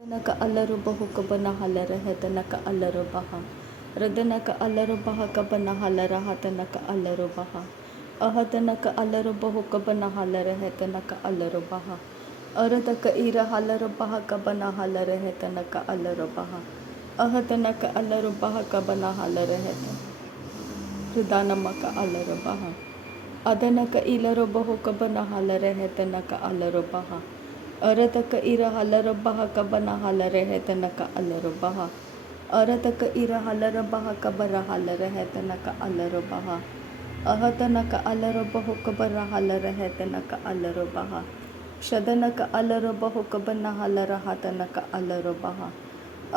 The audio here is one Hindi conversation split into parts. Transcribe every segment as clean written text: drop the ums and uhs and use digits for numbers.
ನಕ ಅಲ್ಲರು ಬಹು ಕಬನ ಹಲರ ಹೆತನಕ ಅಲ್ಲರು ಬಹ ರದನಕ ಅಲ್ಲರು ಬಹ ಕಬನ ಹಲರ ಹತನಕ ಅಲ್ಲರು ಬಹ ಅಹತನಕ ಅಲ್ಲರು ಬಹು ಕಬನ ಹಲರ ಹೆತನಕ ಅಲ್ಲರು ಬಹ ಅರತಕ ಇರ ಹಲರು ಬಹ ಕಬನ ಹಲರ ಹೆತನಕ ಅಲ್ಲರು ಬಹ ಅಹತನಕ ಅಲ್ಲರು ಬಹ ಕಬನ ಹಲರ ಹೆತ ಹೃದನಮಕ ಅಲ್ಲರು ಬಹ ಅದನಕ ಇಲರು ಬಹು ಕಬನ ಹಲರ ಹೆತನಕ ಅಲ್ಲರು ಬಹ ಅರತಕ ಇರ ಹಲರ ಬಹ ಕಬನ ಹಲರ ಹೆತನಕ ಅಲ್ಲರು ಬಹ ಅರತಕ ಇರ ಹಲರ ಬಹ ಕಬರ ಹಲರ ಹೆತನಕ ಅಲ್ಲರು ಬಹ ಅಹತನಕ ಅಲ್ಲರು ಬಹು ಕಬರ ಹಲರ ಹೆತನಕ ಅಲ್ಲರು ಬಹ ಶದನಕ ಅಲ್ಲರು ಬಹು ಕಬನ ಹಲರ ಹತನಕ ಅಲ್ಲರು ಬಹ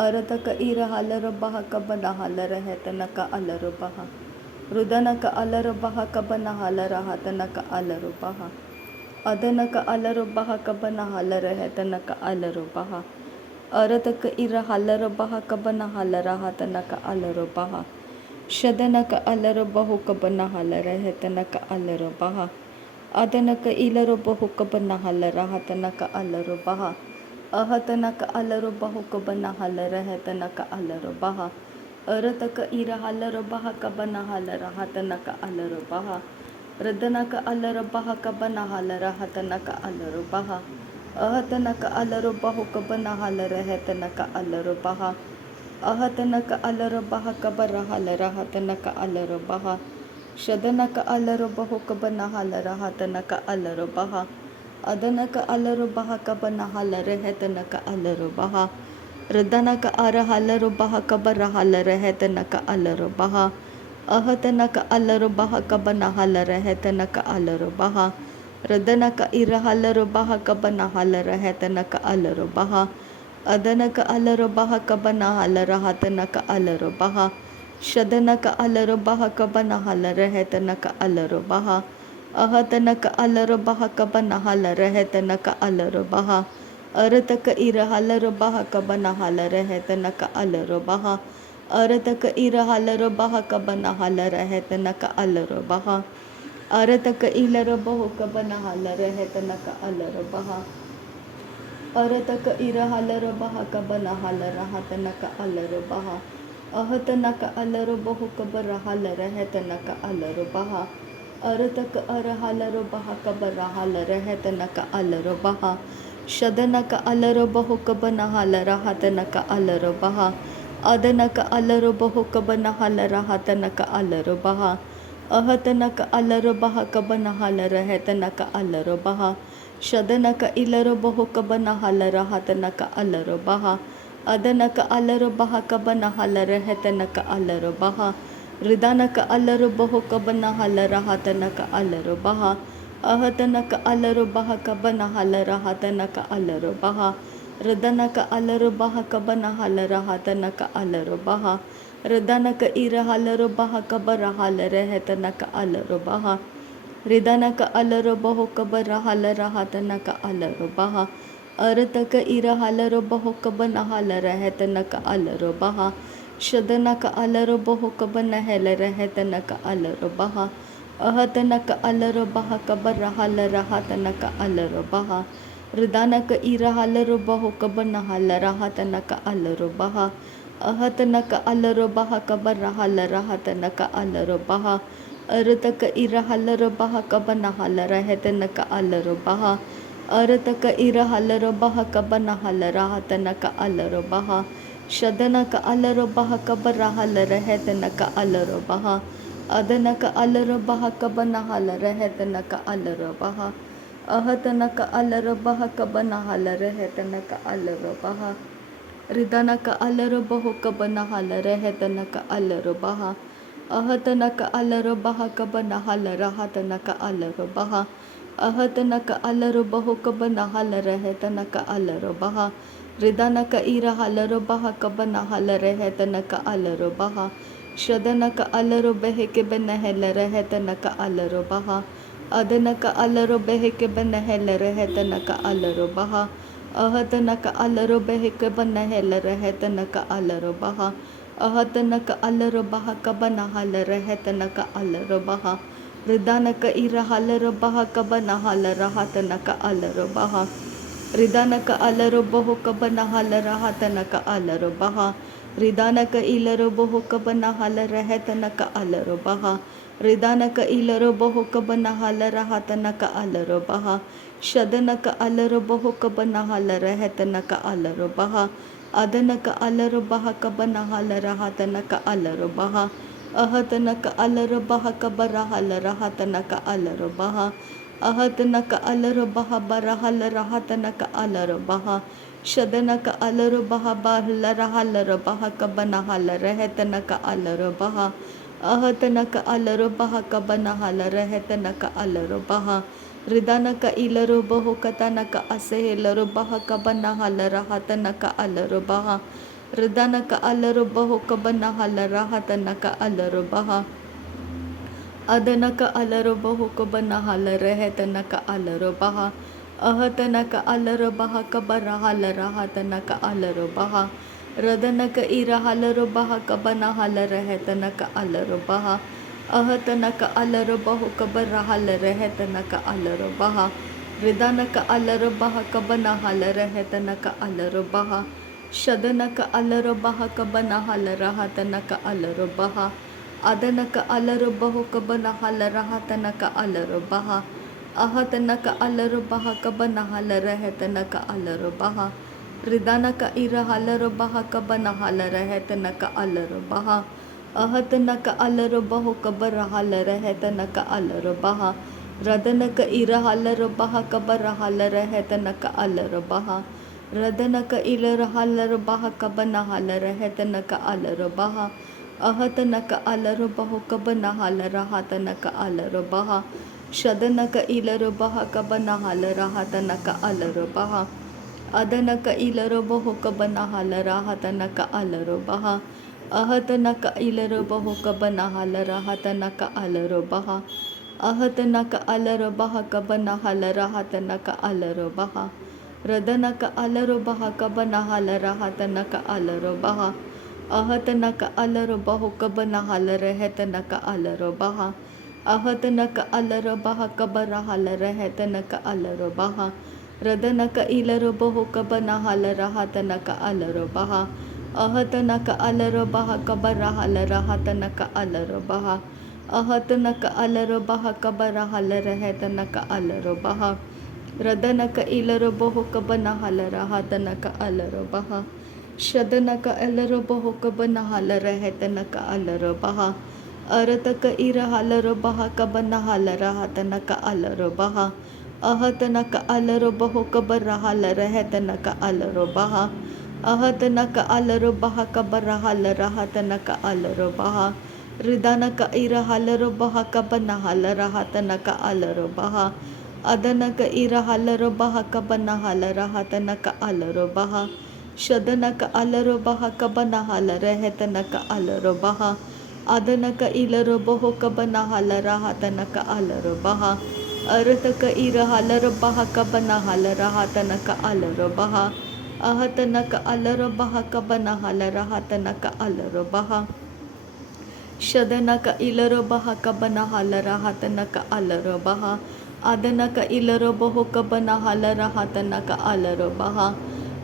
ಅರತಕ ಇರ ಹಲರ ಬಹ ಕಬನ ಹಲರ ಹೆತನಕ ಅಲ್ಲರು ಬಹ ರುದನಕ ಅಲ್ಲರು ಬಹ ಕಬನ ಹಲರ ಹತನಕ ಅಲ್ಲರು ಬಹ ಅದನಕ ಅಲ್ಲರು ಬಹ ಕಬನ ಹಲರ ಹೆತನಕ ಅಲ್ಲರು ಬಹ ಅರತಕ ಇರ ಹಲರ ಬಹ ಕಬನ ಹಲರ ಹತನಕ ಅಲ್ಲರು ಬಹ ಶದನಕ ಅಲ್ಲರು ಬಹು ಕಬನ ಹಲರ ಹೆತನಕ ಅಲ್ಲರು ಬಹ ಅದನಕ ಇಲರು ಬಹು ಕಬನ ಹಲರ ಹತನಕ ಅಲ್ಲರು ಬಹ ಅಹತನಕ ಅಲ್ಲರು ಬಹು ಕಬನ ಹಲರ ಹೆತನಕ ಅಲ್ಲರು ಬಹ ಅರತಕ ಇರ ಹಲರು ಬಹ ಕಬನ ಹಲರ ಹತನಕ ಅಲ್ಲರು ಬಹ ರದನಕ ಅಲ್ಲರ ಬಹ ಕಬನ ಹಲರ ಹತನಕ ಅಲ್ಲರು ಬಹ ಅಹತನಕ ಅಲ್ಲರು ಬಹು ಕಬನ ಹಲರ ಹೆತನಕ ಅಲ್ಲರು ಬಹ ಅಹತನಕ ಅಲ್ಲರು ಬಹ ಕಬರ ಹಲರ ಹತನಕ ಅಲ್ಲರು ಬಹ ಶದನಕ ಅಲ್ಲರು ಬಹು ಕಬನ ಹಲರ ಹತನಕ ಅಲ್ಲರು ಬಹ ಅದನಕ ಅಲ್ಲರು ಬಹ ಕಬನ ಹಲರ ಹೆತನಕ ಅಲ್ಲರು ಬಹ ರದನಕ ಅರ ಹಲರು ಬಹ ಕಬರ ಹಲರ ಹೆತನಕ ಅಲ್ಲರು ಬಹ ಅಹತನಕ ಅಲ್ಲರು ಬಹ ಕಬನ ಹಲರ ಹೆತನಕ ಅಲ್ಲರು ಬಹ ರದನಕ ಇರ ಹಲರು ಬಹ ಕಬನ ಹಲರ ಹೆತನಕ ಅಲ್ಲರು ಬಹ ಅದನಕ ಅಲ್ಲರು ಬಹ ಕಬನ ಹಲರ ಹತನಕ ಅಲ್ಲರು ಬಹ ಶದನಕ ಅಲ್ಲರು ಬಹ ಕಬನ ಹಲರ ಹೆತನಕ ಅಲ್ಲರು ಬಹ ಅಹತನಕ ಅಲ್ಲರು ಬಹ ಕಬನ ಹಲರ ಹೆತನಕ ಅಲ್ಲರು ಬಹ ಅರತಕ ಇರ ಹಲರು ಬಹ ಕಬನ ಹಲರ ಹೆತನಕ ಅಲ್ಲರು ಬಹ ಅರತಕ ಇರ ಹಲರು ಬಹ ಕಬನ ಹಲರ ಹೆತನಕ ಅಲ್ಲರು ಬಹ ಅರತಕ ಇಲರು ಬಹು ಕಬನ ಹಲರ ಹೆತನಕ ಅಲ್ಲರು ಬಹ ಅರತಕ ಇರ ಹಲರು ಬಹ ಕಬನ ಹಲರ ಹತನಕ ಅಲ್ಲರು ಬಹ ಅಹತನಕ ಅಲ್ಲರು ಬಹು ಕಬರ ಹಲರ ಹೆತನಕ ಅಲ್ಲರು ಬಹ ಅರತಕ ಅರ ಹಲರು ಬಹ ಕಬರ ಹಲರ ಹೆತನಕ ಅಲ್ಲರು ಬಹ ಶದನಕ ಅಲ್ಲರು ಬಹು ಕಬನ ಹಲರ ಹತನಕ ಅಲ್ಲರು ಬಹ ಅದನಕ ಅಲ್ಲರು ಬಹು ಕಬನ ಹಲರ ಹತನಕ ಅಲ್ಲರು ಬಹ ಅಹತನಕ ಅಲ್ಲರು ಬಹ ಕಬನ ಹಲರ ಹೆತನಕ ಅಲ್ಲರು ಬಹ ಶದನಕ ಇಲರು ಬಹು ಕಬನ ಹಲರ ಹತನಕ ಅಲ್ಲರು ಬಹ ಅದನಕ ಅಲ್ಲರು ಬಹ ಕಬನ ಹಲರ ಹೆತನಕ ಅಲ್ಲರು ಬಹ ರಿದನಕ ಅಲ್ಲರು ಬಹು ಕಬನ ಹಲರ ಹತನಕ ಅಲ್ಲರು ಬಹ ಅಹತನಕ ಅಲ್ಲರು ಬಹ ಕಬನ ಹಲರ ಹತನಕ ಅಲ್ಲರು ಬಹ ರಿದನಕ ಅಲ್ಲರು ಬಹ ಕಬನ ಹಲರ ಹತನಕ ಅಲ್ಲರು ಬಹ ರಿದನಕ ಇರ ಹಲರು ಬಹ ಕಬರ ಹಲರ ಹೆತನಕ ಅಲ್ಲರು ಬಹ ರಿದನಕ ಅಲ್ಲರು ಬಹು ಕಬರ ಹಲರ ಹತನಕ ಅಲ್ಲರು ಬಹ ಅರತಕ ಇರ ಹಲರು ಬಹು ಕಬನ ಹಲರ ಹೆತನಕ ಅಲ್ಲರು ಬಹ ಶದನಕ ಅಲ್ಲರು ಬಹು ಕಬನ ಹೆಲರ ಹೆತನಕ ಅಲ್ಲರು ಬಹ ಅಹತನಕ ಅಲ್ಲರು ಬಹ ಕಬರ ಹಲರ ಹತನಕ ಅಲ್ಲರು ಬಹ ರಿದನಕ ಇರ ಹಲರು ಬಹು ಕಬನ ಹಲರ ಹತನಕ ಅಲ್ಲರು ಬಹ ಅಹತನಕ ಅಲ್ಲರು ಬಹ ಕಬರ ಹಲರ ಹತನಕ ಅಲ್ಲರು ಬಹ ಅರತಕ ಇರ ಹಲರು ಬಹ ಕಬನ ಹಲರ ಹೆತನಕ ಅಲ್ಲರು ಬಹ ಅರತಕ ಇರ ಹಲರು ಬಹ ಕಬನ ಹಲರ ಹತನಕ ಅಲ್ಲರು ಬಹ ಶದನಕ ಅಲ್ಲರು ಬಹ ಕಬರ ಹಲರ ಹೆತನಕ ಅಲ್ಲರು ಬಹ ಅದನಕ ಅಲ್ಲರು ಬಹ ಕಬನ ಹಲರ ಹೆತನಕ ಅಲ್ಲರು ಬಹ ಅಹತನಕ ಅಲ್ಲರು ಬಹ ಕಬನ ಹಲರ ಹೆತನಕ ಅಲ್ಲರು ಬಹ ರಿದನಕ ಅಲ್ಲರು ಬಹು ಕಬನ ಹಲರ ಹೆತನಕ ಅಲ್ಲರು ಬಹ ಅಹತನಕ ಅಲ್ಲರು ಬಹ ಕಬನ ಹಲರ ಹತನಕ ಅಲ್ಲರು ಬಹ ಅಹತನಕ ಅಲ್ಲರು ಬಹು ಕಬನ ಹಲರ ಹೆತನಕ ಅಲ್ಲರು ಬಹ ರಿದನಕ ಇರ ಹಲರು ಬಹ ಕಬನ ಹಲರ ಹೆತನಕ ಅಲ್ಲರು ಬಹ ಶದನಕ ಅಲ್ಲರು ಬೆಹಕೆ ಬೆನ್ನ ಹೆಲ್ಲರ ಹೆತನಕ ಅಲ್ಲರು ಬಹ ಅದನಕ ಅಲ್ಲರು ಬೆಹಕೆ ಬೆನ್ನ ಹೆಲ್ಲರ ಹೆತನಕ ಅಲ್ಲರು ಬಹ ಅಹತನಕ ಅಲ್ಲರು ಬೆಹಕೆ ಬೆನ್ನ ಹೆಲ್ಲರ ಹೆತನಕ ಅಲ್ಲರು ಬಹ ಅಹತನಕ ಅಲ್ಲರು ಬಹ ಕಬನ ಹಲರ ಹೆತನಕ ಅಲ್ಲರು ಬಹ ರಿದನಕ ಇರ ಹಲರು ಬಹ ಕಬನ ಹಲರ ಹತನಕ ಅಲ್ಲರು ಬಹ Ridanaka alaro boho kabana halara hatanaka alaro baha. Ridanaka ilaro boho kabana halara hetanaka alaro baha. Ridanaka ilaro boho kabana halara hatanaka alaro baha. Shadanaka alaro boho kabana halara hetanaka alaro baha. Adanaka alaro baha kabana halara hatanaka alaro baha. Ahatanaka alaro baha kabara halara hatanaka alaro baha. Ahatanaka alaro baha barahalara hatanaka alaro baha. Shadanaka alaro baha bahalara halara baha kabana halara hetanaka alaro baha. Ahatanaka alaro baha kabana halara hetanaka alaro baha. Ridanaka ilaro boho katanaka asehelaro baha kabana halara hatanaka alaro baha. Ridanaka alaro boho kabana halara hatanaka alaro baha. Adanaka alaro baho kabana halara hetanaka alaro baha. Ahatanaka alaro baha kabara halara hatanaka alaro baha. Radanaka ira halaro baha kabana halara hetanaka alaro baha. Ahatanaka alaro baho kabara halara hetanaka alaro baha. Ridanaka alaro baha kabana halara hetanaka alaro baha. Shadanaka alaro baha kabana halara hatanaka alaro baha. Adanaka alaro baho kabana halara hatanaka alaro baha. Ahatanaka alaro baha kabana halara hetanaka alaro baha. Ridanaka ira halaro baha kabana halara hetanaka alaro baha. Ahatanaka alaro baho kabara halara hetanaka alaro baha. Radanaka ira halaro baha kabara halara hetanaka alaro baha. Radanaka ilara halaro baha kabana halara hetanaka alaro baha. Ahatanaka alaro baho kabana halara hatanaka alaro baha. Shadanaka ilaro baha kabana halara hatanaka alaro baha. Adanaka ilaro baho kabana halara hatanaka alaro baha. Ahatanaka ilaro baho kabana halara hatanaka alaro baha. Ahatanaka alaro baha kabana halara hatanaka alaro baha. Radanaka alaro baha kabana halara hatanaka alaro baha. Ahatanaka alaro baho kabana halara hetanaka alaro baha. Ahatanaka alaro baha kabara halara hetanaka alaro baha. Radanaka ilaro baho kabana halara hatanaka alaro baha. Ahatanaka alaro baha kabara halara hatanaka alaro baha. Ahatanaka alaro baha kabara halara hetanaka alaro baha. Radanaka ilaro baho kabana halara hatanaka alaro baha. Shadanaka alaro baho kabana halara hetanaka alaro baha. Arataka ira halaro baha kabana halara hatanaka alaro baha. Ahatanaka alaro baho kabara halara hetanaka alaro baha. Ahatanaka alaro baha kabara halara hatanaka alaro baha. Ridanaka ira halaro baha kabana halara hatanaka alaro baha. Adanaka ira halaro baha kabana halara hatanaka alaro baha. Shadanaka alaro baha kabana halara hetanaka alaro baha. Adanaka ilaro baho kabana halara hatanaka alaro baha. Arataka ira halaro baha kabana halara hatanaka alaro baha. Ahatanaka alaro baha kabana halara hatanaka alaro baha. Shadanaka ilaro baha kabana halara hatanaka alaro baha. Adanaka ilaro baho kabana halara hatanaka alaro baha.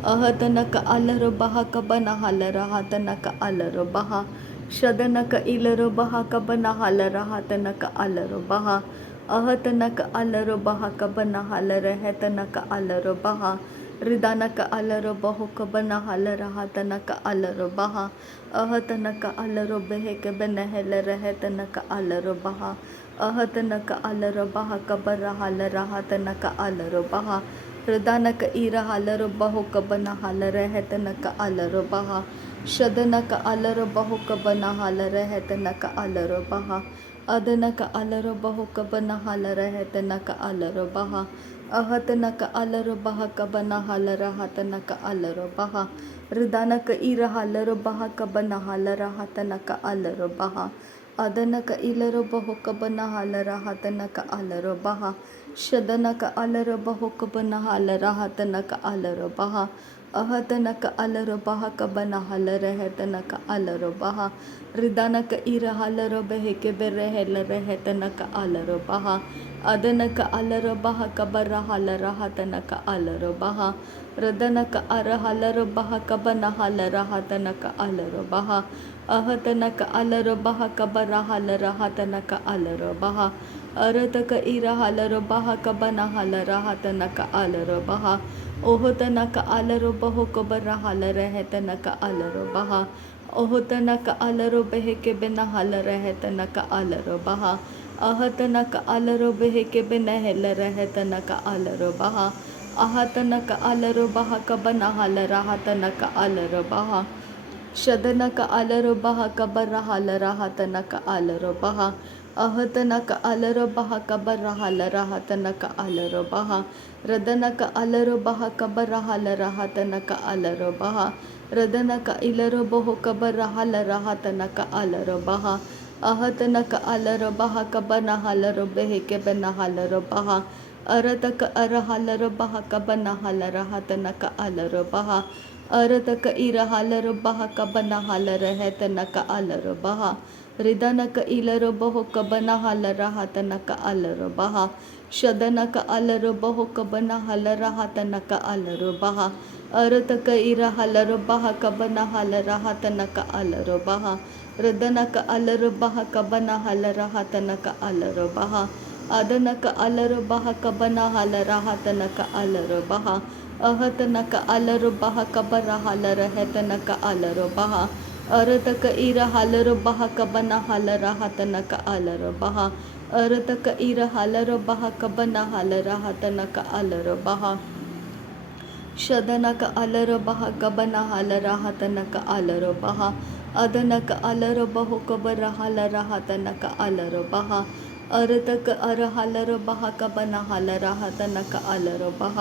Ahatanaka alaro baha kabana halara hatanaka alaro baha. Shadanaka ilaro baha kabana halara hatanaka alaro baha. Ahatanaka alaro baha kabana halara hetanaka alaro baha. Ridanaka alaro baho kabana halara hatanaka alaro baha. Ahatanaka alaro behe kabana halara hetanaka alaro baha. Ahatanaka alaro baha kabara halara hatanaka alaro baha. Radanaka ira halaro baho kabana halara hetanaka alaro baha. Shadanaka alaro baho kabana halara hetanaka alaro baha. Adanaka alaro baho kabana halara hetanaka alaro baha. Ahatanaka alaro baha kabana halara hatanaka alaro baha. Ridanaka ira halaro baha kabana halara hatanaka alaro baha. Adanaka ilaro baho kabana halara hatanaka alaro baha. Shadanaka alaro baho kabana halara hatanaka alaro baha. अहतनक अलरबह कबनहलरहतनक अलरबह रिदनक इरहलरबह केबरहलरहतनक अलरबह अदनक अलरबह कबरहलरहतनक अलरबह रदनक अरहलरबह कबनहलरहतनक अलरबह अहतनक अलरबह कबरहलरहतनक अलरबह अरतक इरहलरबह कबनहलरहतनक अलरबह ओहतनक अलरबह कबरहलरहतनक अलरबह ओहतनक अलरबह केबनहलरहतनक अलरबह अहतनक अलरबह केबनहलरहतनक अलरबह अहतनक अलरबह कबनहलरहतनक अलरबह शदनक अलरबह कबरहलरहतनक अलरबह अहतनक अलरबह कबरहलरहतनक अलरबह रदनक अलरबह कबरहलरहतनक अलरबह रदनक इलरबह कबरहलरहतनक अलरबह अहतनक अलरबह कबनहलरबह केबनहलरबह अरतक अरहलरबह कबनहलरहतनक अलरबह अरतक इरहलरबह कबनहलरहतनक अलरबह रिदनक इलरबह कबनहलरहतनक अलरबह शदनक अलरबह कबनहलरहतनक अलरबह अरतक इरहलरबह कबनहलरहतनक अलरबह रदनक अलरबह कबनहलरहतनक अलरबह अदनक अलरबह कबनहलरहतनक अलरबह अहतनक अलरबह कबरहलरहतनक अलरबह अरतक इरहलरबह कबनहलरहतनक अलरबह अरतक इरहलरबह कबनहलरहतनक अलरबह शदनक अलरबह कबनहलरहतनक अलरबह अदनक अलरबह कबरहलरहतनक अलरबह अरतक अरहलरबह कबनहलरहतनक अलरबह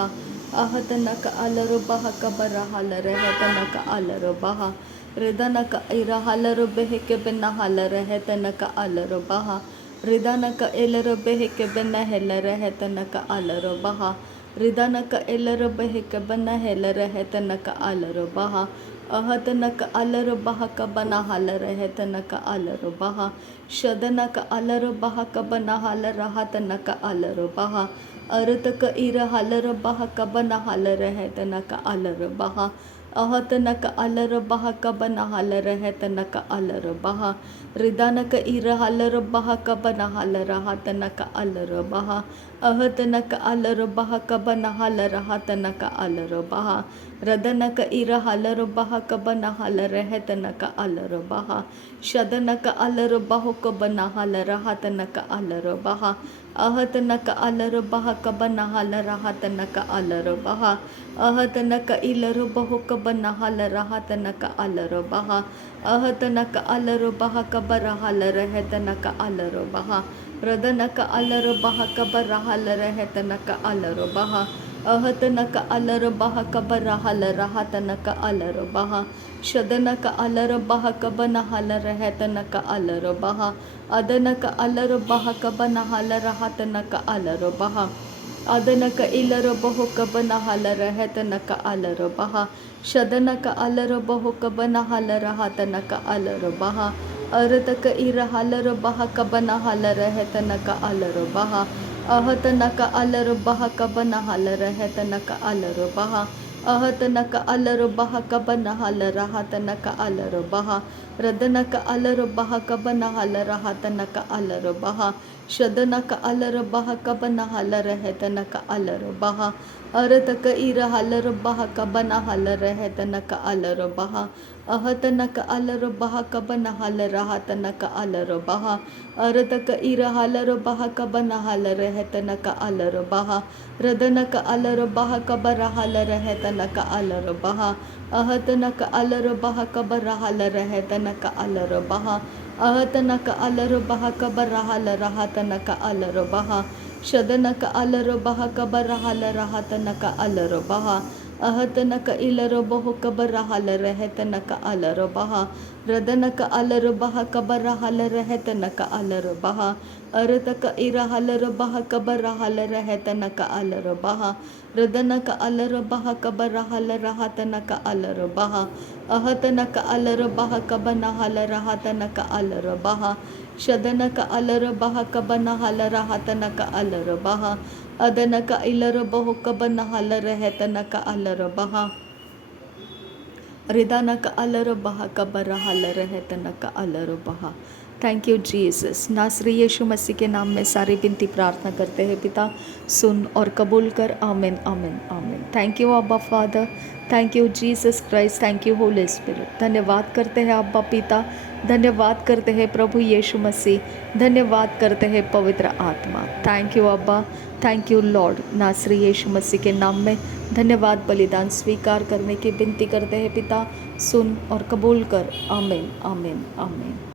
अहतनक अलरबह कबरहलरहतनक अलरबह रिदनक इरहलरबह केबनहलरहतनक अलरबह रिदनक इलरबह केबनहलरहतनक अलरबह रिदनक इलरबह केबनहलरहतनक अलरबह अहतनक अलरबह कबनहलरहतनक अलरबह शदनक अलरबह कबनहलरहतनक अलरबह अरतक इरहलरबह कबनहलरहतनक अलरबह अहतनक अलरबह कबनहलरहतनक अलरबह रिदनक इरहलरबह कबनहलरहतनक अलरबह अहतनक अलरबह कबनहलरहतनक अलरबह रदनक इरहलरबह कबनहलरहतनक अलरबह शदनक अलरबह कबनहलरहतनक अलरबह अहतनक अलरबह कबनहलरहतनक अलरबह अहतनक इलरबह कबनहलरहतनक अलरबह अहतनक अलरबह कबरहलरहतनक अलरबह रदनक अलरबह कबरहलरहतनक अलरबह अहतनक अलरबह कबरहलरहतनक अलरबह शदनक अलरबह कबनहलरहतनक अलरबह अदनक अलरबह कबनहलरहतनक अलरबह अदनक इलरबह कबनहलरहतनक अलरबह शदनक अलरबह कबनहलरहतनक अलरबह अरतक इरहलरबह कबनहलरहतनक अलरबह अहतनक अलरबह कबनहलरहतनक अलरबह अहतनक अलरबह कबनहलरहतनक अलरबह रदनक अलरबह कबनहलरहतनक अलरबह शदनक अलरबह कबनहलरहतनक अलरबह अरतक इरहलरबह कबनहलरहतनक अलरबह अहतनक अलरबह कबनहलरहतनक अलरबह अरतक इरहलरबह कबनहलरहतनक अलरबह रदनक अलरबह कबरहलरहतनक अलरबह अहतनक अलरबह कबरहलरहतनक अलरबह अहतनक अलरबह कबरहलरहतनक अलरबह शदनक अलरबह कबरहलरहतनक अलरबह अहतनक इलरो बहु कबरहल रहतनक अलरो बहा रदनक अलरो बहा कबरहल रहतनक अलरो बहा अरतक इरहलरो बहा कबरहल रहतनक अलरो बहा रदनक अलरो बहा कबरहल रहतनक अलरो बहा अहतनक अलरो बहा कबनहल रहतनक अलरो बहा शदनक अलरो बहा कबनहल रहतनक अलरो बहा अदनक इलरो बहु कबनहल रहतनक अलरो बहा रिदानक अलरो बहा कबरहल रहतनक अलरो बहा। Thank you Jesus. नासरी यीशु मसीह के नाम में सारी विनती प्रार्थना करते हैं पिता, सुन और कबूल कर। आमीन आमीन आमीन। थैंक यू अब्बा father, thank you Jesus Christ, thank you Holi spirit. धन्यवाद करते हैं अब्बा पिता, धन्यवाद करते हैं प्रभु यीशु मसीह, धन्यवाद करते हैं पवित्र आत्मा। थैंक यू अब्बा, थैंक यू लॉर्ड। नासरी यीशु मसीह के नाम में धन्यवाद। बलिदान स्वीकार करने की विनती करते हैं पिता, सुन और कबूल कर। आमीन आमीन आमीन।